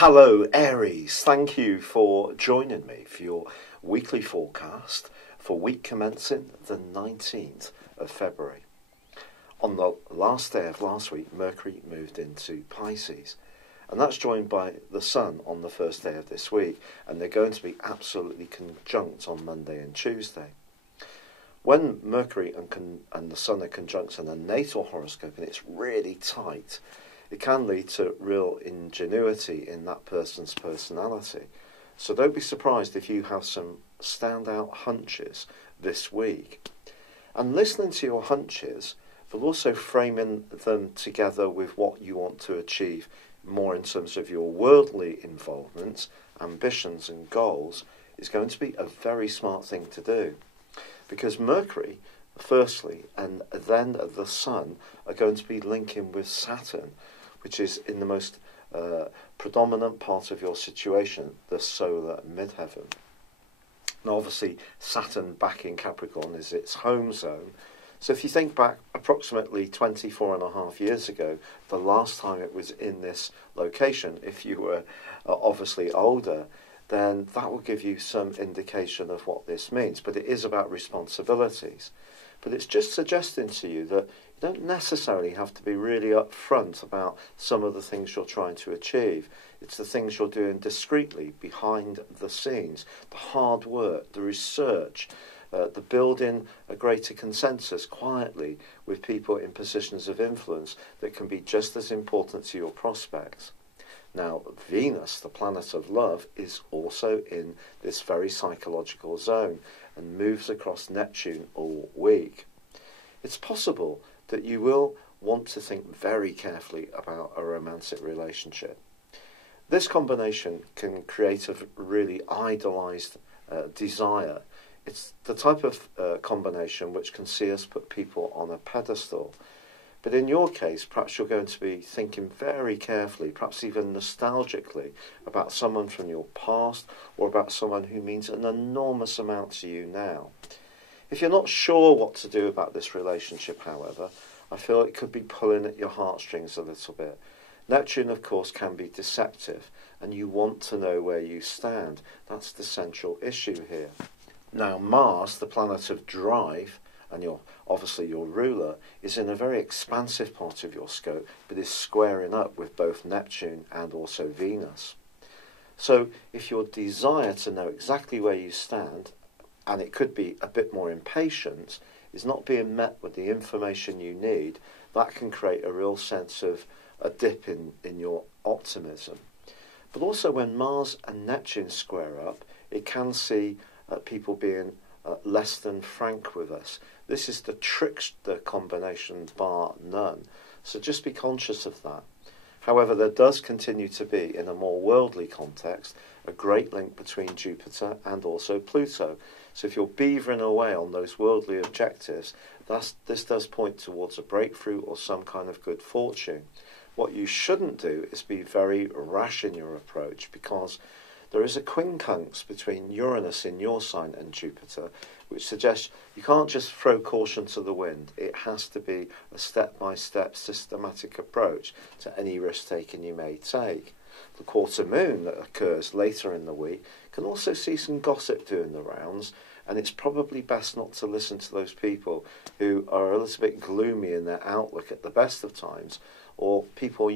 Hello Aries, thank you for joining me for your weekly forecast for week commencing the 19th of February. On the last day of last week, Mercury moved into Pisces, and that's joined by the Sun on the first day of this week, and they're going to be absolutely conjunct on Monday and Tuesday. When Mercury and the Sun are conjunct in a natal horoscope and it's really tight, it can lead to real ingenuity in that person's personality. So don't be surprised if you have some standout hunches this week. And listening to your hunches, but also framing them together with what you want to achieve more in terms of your worldly involvements, ambitions and goals, is going to be a very smart thing to do. Because Mercury, firstly, and then the Sun are going to be linking with Saturn, which is in the most predominant part of your situation, the solar midheaven. Now obviously Saturn back in Capricorn is its home zone. So if you think back approximately 24.5 years ago, the last time it was in this location, if you were obviously older, then that will give you some indication of what this means. But it is about responsibilities. But it's just suggesting to you that you don't necessarily have to be really upfront about some of the things you're trying to achieve. It's the things you're doing discreetly, behind the scenes, the hard work, the research, the building a greater consensus quietly with people in positions of influence that can be just as important to your prospects. Now, Venus, the planet of love, is also in this very psychological zone and moves across Neptune all week. It's possible that you will want to think very carefully about a romantic relationship. This combination can create a really idealised desire. It's the type of combination which can see us put people on a pedestal. But in your case, perhaps you're going to be thinking very carefully, perhaps even nostalgically, about someone from your past or about someone who means an enormous amount to you now. If you're not sure what to do about this relationship, however, I feel it could be pulling at your heartstrings a little bit. Neptune, of course, can be deceptive, and you want to know where you stand. That's the central issue here. Now, Mars, the planet of drive, and obviously your ruler, is in a very expansive part of your scope, but is squaring up with both Neptune and also Venus. So if your desire to know exactly where you stand, and it could be a bit more impatient, is not being met with the information you need, that can create a real sense of a dip in your optimism. But also when Mars and Neptune square up, it can see people being less than frank with us. This is the trickster combination bar none. So just be conscious of that. However, there does continue to be, in a more worldly context, a great link between Jupiter and also Pluto. So if you're beavering away on those worldly objectives, this does point towards a breakthrough or some kind of good fortune. What you shouldn't do is be very rash in your approach, because there is a quincunx between Uranus in your sign and Jupiter, which suggests you can't just throw caution to the wind. It has to be a step-by-step systematic approach to any risk-taking you may take. The quarter moon that occurs later in the week can also see some gossip doing the rounds, and it's probably best not to listen to those people who are a little bit gloomy in their outlook at the best of times, or people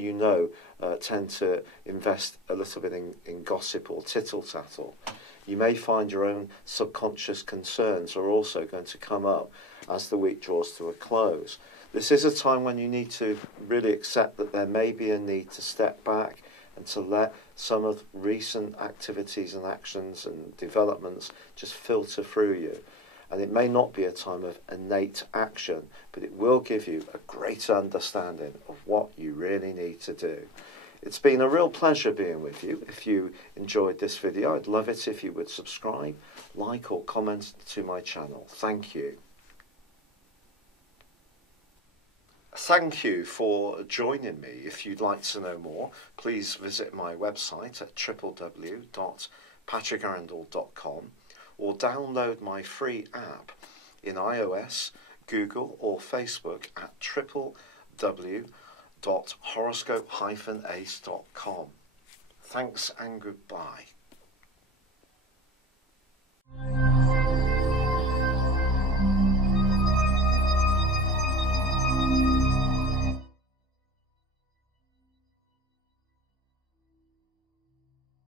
tend to invest a little bit in gossip or tittle-tattle. You may find your own subconscious concerns are also going to come up as the week draws to a close. This is a time when you need to really accept that there may be a need to step back and to let some of recent activities and actions and developments just filter through you. And it may not be a time of innate action, but it will give you a greater understanding of what you really need to do. It's been a real pleasure being with you. If you enjoyed this video, I'd love it if you would subscribe, like or comment to my channel. Thank you. Thank you for joining me. If you'd like to know more, please visit my website at www.patrickarundell.com or download my free app in iOS, Google or Facebook at www.horoscope-ace.com. Thanks and goodbye.